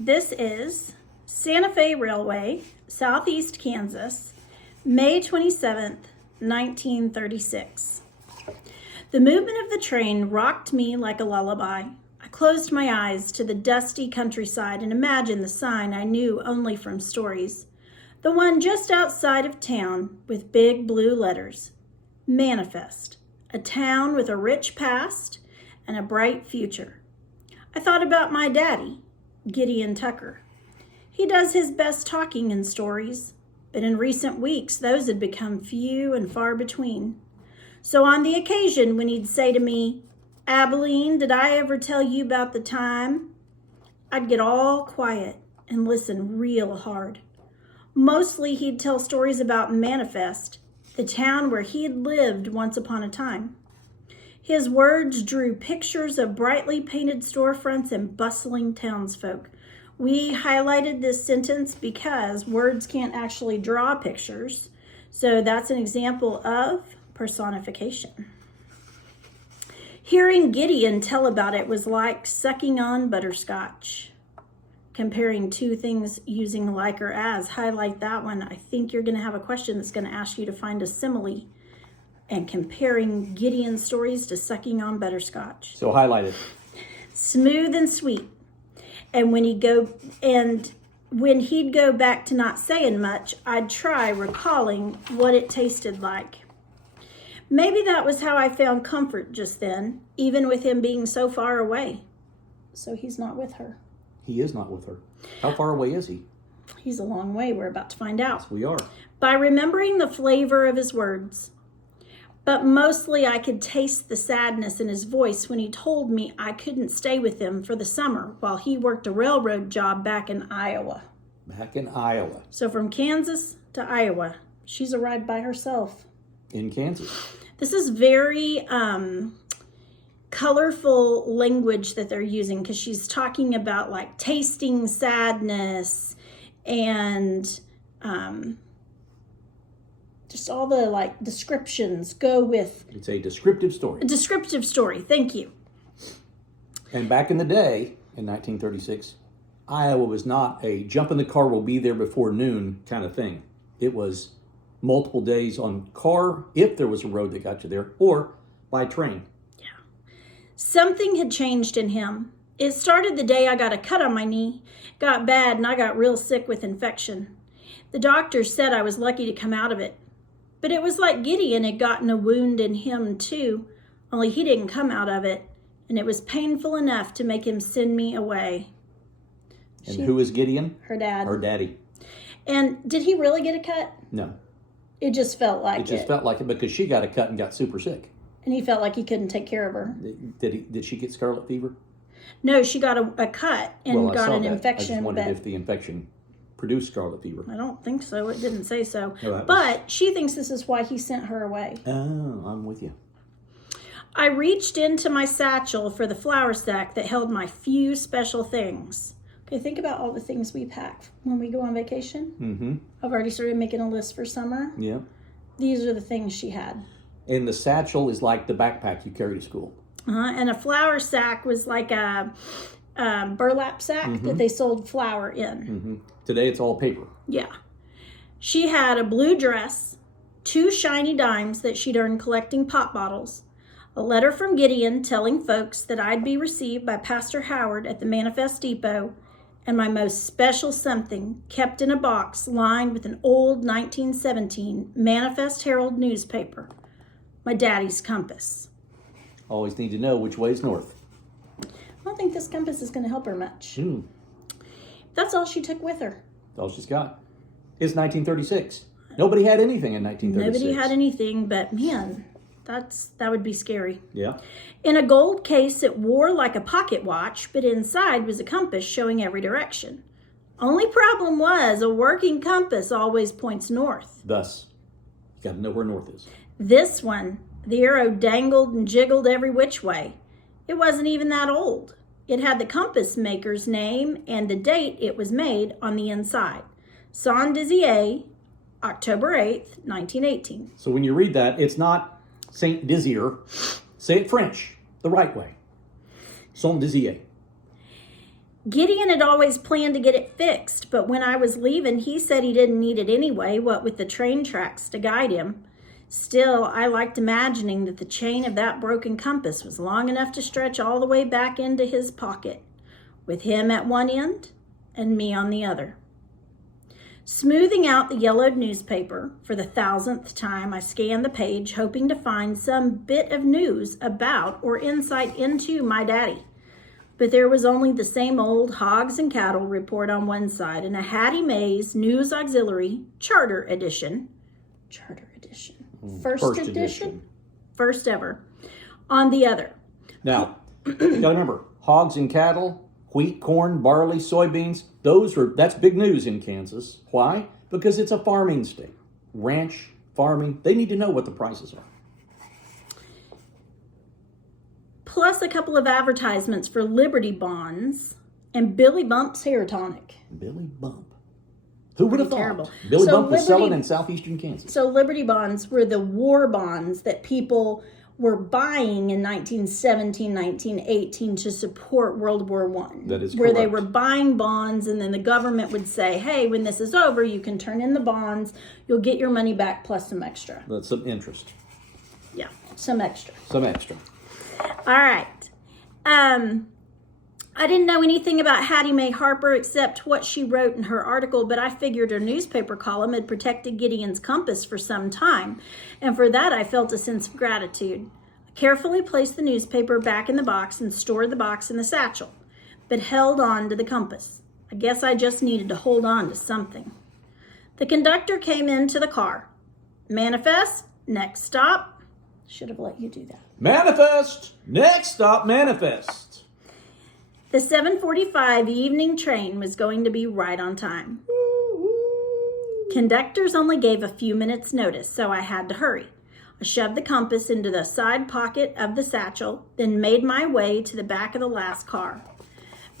This is Santa Fe Railway, Southeast Kansas, May 27th, 1936. The movement of the train rocked me like a lullaby. I closed my eyes to the dusty countryside and imagined the sign I knew only from stories. The one just outside of town with big blue letters. Manifest, a town with a rich past and a bright future. I thought about my daddy, Gideon Tucker. He does his best talking in stories, but in recent weeks those had become few and far between. So on the occasion when he'd say to me, "Abilene, did I ever tell you about the time?" I'd get all quiet and listen real hard. Mostly he'd tell stories about Manifest, the town where he had lived once upon a time. His words drew pictures of brightly painted storefronts and bustling townsfolk. We highlighted this sentence because words can't actually draw pictures, so that's an example of personification. Hearing Gideon tell about it was like sucking on butterscotch. Comparing two things using like or as, highlight that one. I think you're going to have a question that's going to ask you to find a simile and comparing Gideon's stories to sucking on butterscotch. So highlight it. Smooth and sweet. And when he'd go back to not saying much, I'd try recalling what it tasted like. Maybe that was how I found comfort just then, even with him being so far away. So he's not with her. He is not with her. How far away is he? He's a long way. We're about to find out. Yes, we are. By remembering the flavor of his words. But mostly I could taste the sadness in his voice when he told me I couldn't stay with him for the summer while he worked a railroad job back in Iowa. Back in Iowa. So from Kansas to Iowa, she's arrived by herself. In Kansas. This is very colorful language that they're using because she's talking about like tasting sadness and just all the like descriptions go with. It's a descriptive story. A descriptive story, thank you. And back in the day, in 1936, Iowa was not a jump in the car, we'll be there before noon kind of thing. It was multiple days on car, if there was a road that got you there, or by train. Yeah. Something had changed in him. It started the day I got a cut on my knee, got bad, and I got real sick with infection. The doctor said I was lucky to come out of it. But it was like Gideon had gotten a wound in him too, only he didn't come out of it, and it was painful enough to make him send me away. And who is Gideon? Her dad. Her daddy. And did he really get a cut? No. It just felt like it. It just felt like it because she got a cut and got super sick. And he felt like he couldn't take care of her. Did she get scarlet fever? No, she got a cut and got an infection. I just wondered if the infection produced scarlet fever. I don't think so. It didn't say so. No, but she thinks this is why he sent her away. Oh, I'm with you. I reached into my satchel for the flour sack that held my few special things. Okay, think about all the things we pack when we go on vacation. Mm-hmm. I've already started making a list for summer. Yeah. These are the things she had. And the satchel is like the backpack you carry to school. And a flour sack was like a burlap sack that they sold flour in. Mm-hmm. Today it's all paper. Yeah. She had a blue dress, 2 shiny dimes that she'd earned collecting pop bottles, a letter from Gideon telling folks that I'd be received by Pastor Howard at the Manifest Depot, and my most special something kept in a box lined with an old 1917 Manifest Herald newspaper, my daddy's compass. Always need to know which way is north. I don't think this compass is going to help her much. Mm. That's all she took with her. That's all she's got. It's 1936. Nobody had anything in 1936. Nobody had anything, but man, that would be scary. Yeah. In a gold case, it wore like a pocket watch, but inside was a compass showing every direction. Only problem was a working compass always points north. Thus, you got to know where north is. This one, the arrow dangled and jiggled every which way. It wasn't even that old. It had the compass maker's name and the date it was made on the inside. Saint-Dizier, October 8th, 1918. So when you read that, it's not Saint Dizier. Say it French, the right way. Saint Dizier. Gideon had always planned to get it fixed, but when I was leaving, he said he didn't need it anyway, what with the train tracks to guide him. Still, I liked imagining that the chain of that broken compass was long enough to stretch all the way back into his pocket, with him at one end and me on the other. Smoothing out the yellowed newspaper, for the 1,000th time, I scanned the page, hoping to find some bit of news about or insight into my daddy. But there was only the same old hogs and cattle report on one side and a Hattie Mae's News Auxiliary Charter Edition. First edition? First ever. On the other. Now, you gotta remember, hogs and cattle, wheat, corn, barley, soybeans, that's big news in Kansas. Why? Because it's a farming state. Ranch, farming, they need to know what the prices are. Plus a couple of advertisements for Liberty Bonds and Billy Bump's hair tonic. Billy Bump. Who would have thought? Terrible. Billy Bump was selling in southeastern Kansas. So Liberty Bonds were the war bonds that people were buying in 1917, 1918 to support World War I. That is where correct. they were buying bonds, and then the government would say, hey, when this is over, you can turn in the bonds, you'll get your money back plus some extra. That's some interest. Yeah, some extra. Some extra. All right. I didn't know anything about Hattie Mae Harper except what she wrote in her article, but I figured her newspaper column had protected Gideon's compass for some time, and for that I felt a sense of gratitude. I carefully placed the newspaper back in the box and stored the box in the satchel, but held on to the compass. I guess I just needed to hold on to something. The conductor came into the car. Manifest, next stop. Should have let you do that. Manifest! Next stop, manifest! The 7:45 evening train was going to be right on time. Conductors only gave a few minutes' notice, so I had to hurry. I shoved the compass into the side pocket of the satchel, then made my way to the back of the last car.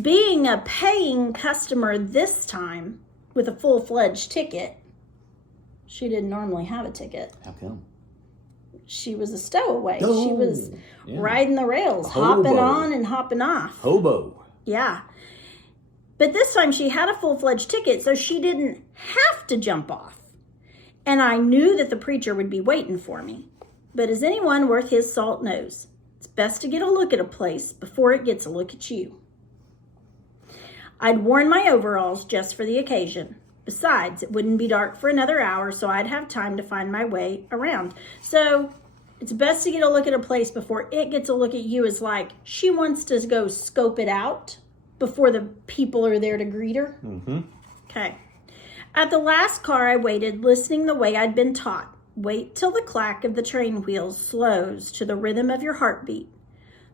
Being a paying customer this time, with a full-fledged ticket, she didn't normally have a ticket. How come? She was a stowaway. Oh, she was yeah. riding the rails, Hobo. hopping on and hopping off. Hobo. Yeah. But this time she had a full-fledged ticket, so she didn't have to jump off. And I knew that the preacher would be waiting for me. But as anyone worth his salt knows, it's best to get a look at a place before it gets a look at you. I'd worn my overalls just for the occasion. Besides, it wouldn't be dark for another hour, so I'd have time to find my way around. So it's best to get a look at a place before it gets a look at you, is like she wants to go scope it out before the people are there to greet her. Mm-hmm. Okay. At the last car, I waited, listening the way I'd been taught. Wait till the clack of the train wheels slows to the rhythm of your heartbeat.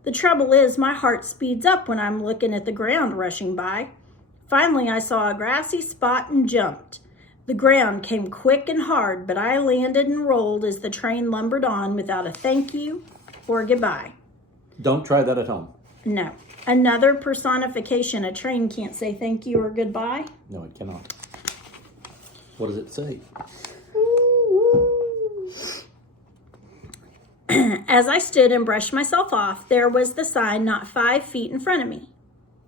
The trouble is, my heart speeds up when I'm looking at the ground rushing by. Finally, I saw a grassy spot and jumped. The ground came quick and hard, but I landed and rolled as the train lumbered on without a thank you or goodbye. Don't try that at home. No. Another personification. A train can't say thank you or goodbye. No, it cannot. What does it say? As I stood and brushed myself off, there was the sign not 5 feet in front of me.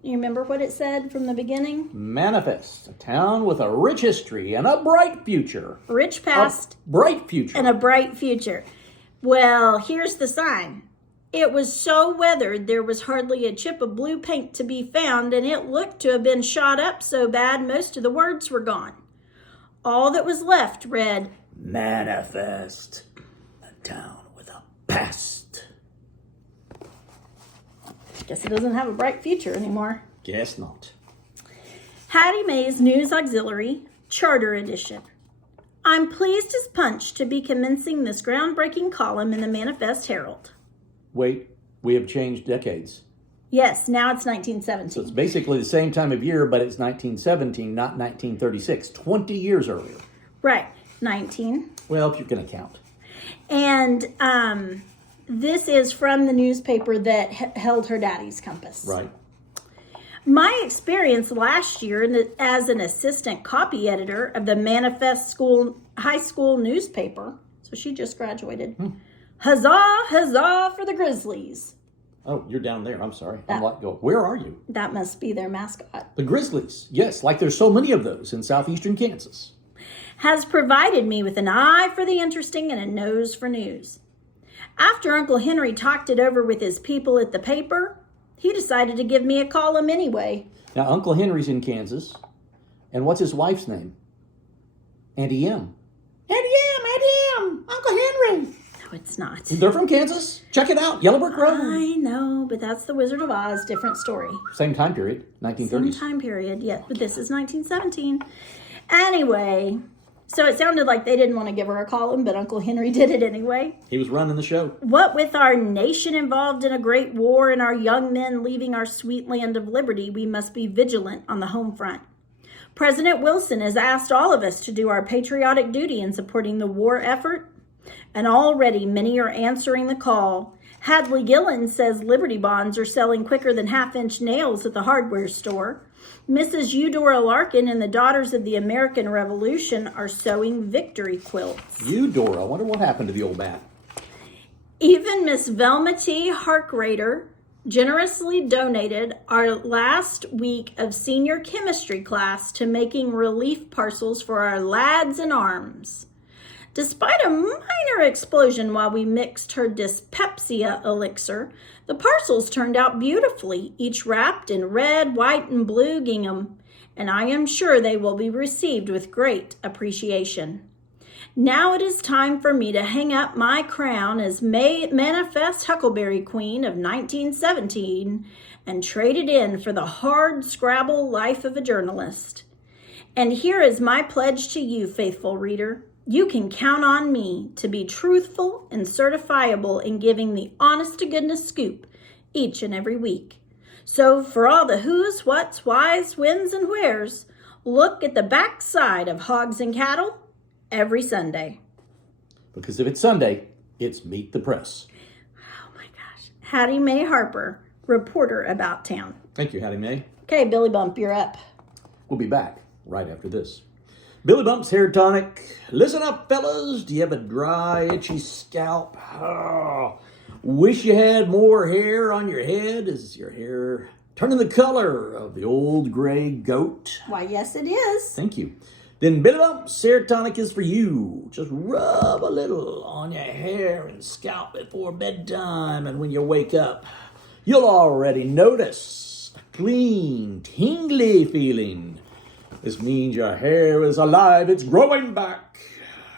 You remember what it said from the beginning? Manifest, a town with a rich history and a bright future. Rich past A bright future. and a bright future. Well, here's the sign. It was so weathered there was hardly a chip of blue paint to be found, and it looked to have been shot up so bad most of the words were gone. All that was left read, Manifest, a town with a past. guess it doesn't have a bright future anymore. Guess not. Hattie Mae's News Auxiliary, Charter Edition. I'm pleased as punch to be commencing this groundbreaking column in the Manifest Herald. Wait, we have changed decades. Yes, now it's So 1917. it's basically the same time of year, but it's 1917, not 1936. 20 years earlier. Right, 19. Well, if you can account. And this is from the newspaper that held her daddy's compass. Right. My experience last year as an assistant copy editor of the Manifest High School newspaper, so she just graduated. Huzzah, huzzah for the Grizzlies. Oh, you're down there. I'm sorry. I'm like, where are you? That must be their mascot. The Grizzlies. Yes, like there's so many of those in southeastern Kansas. Has provided me with an eye for the interesting and a nose for news. After Uncle Henry talked it over with his people at the paper, he decided to give me a column anyway. Now, Uncle Henry's in Kansas. And what's his wife's name? Auntie M. Auntie M! Uncle Henry! No, it's not. They're from Kansas. Check it out. Yellow Brick Road. I know, but that's the Wizard of Oz. Different story. Same time period, 1930s. Same time period, yeah. But this is 1917. Anyway, so it sounded like they didn't want to give her a column, but Uncle Henry did it anyway. He was running the show. What with our nation involved in a great war and our young men leaving our sweet land of liberty, we must be vigilant on the home front. President Wilson has asked all of us to do our patriotic duty in supporting the war effort, and already many are answering the call. Hadley Gillen says Liberty bonds are selling quicker than half-inch nails at the hardware store. Mrs. Eudora Larkin and the Daughters of the American Revolution are sewing victory quilts. Eudora, I wonder what happened to the old bat. Even Miss Velma T. Harkrader generously donated our last week of senior chemistry class to making relief parcels for our lads in arms. Despite a minor explosion while we mixed her dyspepsia elixir, the parcels turned out beautifully, each wrapped in red, white, and blue gingham, and I am sure they will be received with great appreciation. Now it is time for me to hang up my crown as Manifest Huckleberry Queen of 1917 and trade it in for the hard scrabble life of a journalist. And here is my pledge to you, faithful reader. You can count on me to be truthful and certifiable in giving the honest-to-goodness scoop each and every week. So for all the who's, what's, whys, whens, and wheres, look at the backside of Hogs and Cattle every Sunday. Because if it's Sunday, it's Meet the Press. Oh my gosh. Hattie Mae Harper, reporter about town. Thank you, Hattie Mae. Okay, Billy Bump, you're up. We'll be back right after this. Billy Bump's Hair Tonic. Listen up, fellas. Do you have a dry, itchy scalp? Oh, wish you had more hair on your head? Is your hair turning the color of the old gray goat? Why, yes, it is. Thank you. Then Billy Bump's Hair Tonic is for you. Just rub a little on your hair and scalp before bedtime, and when you wake up, you'll already notice a clean, tingly feeling. This means your hair is alive, it's growing back,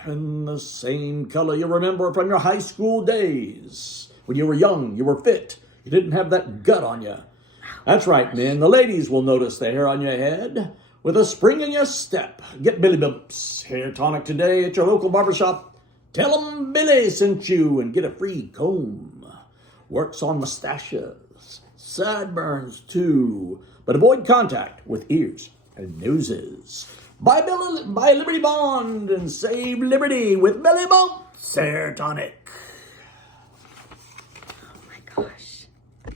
in the same color you remember from your high school days. When you were young, you were fit, you didn't have that gut on you. That's right, men, the ladies will notice the hair on your head. With a spring in your step, get Billy Bump's Hair Tonic today at your local barbershop. Tell them Billy sent you and get a free comb. Works on mustaches, sideburns too, but avoid contact with ears and noses. Buy Liberty Bond and save liberty with Billy Bump's Hair Tonic. Oh my gosh.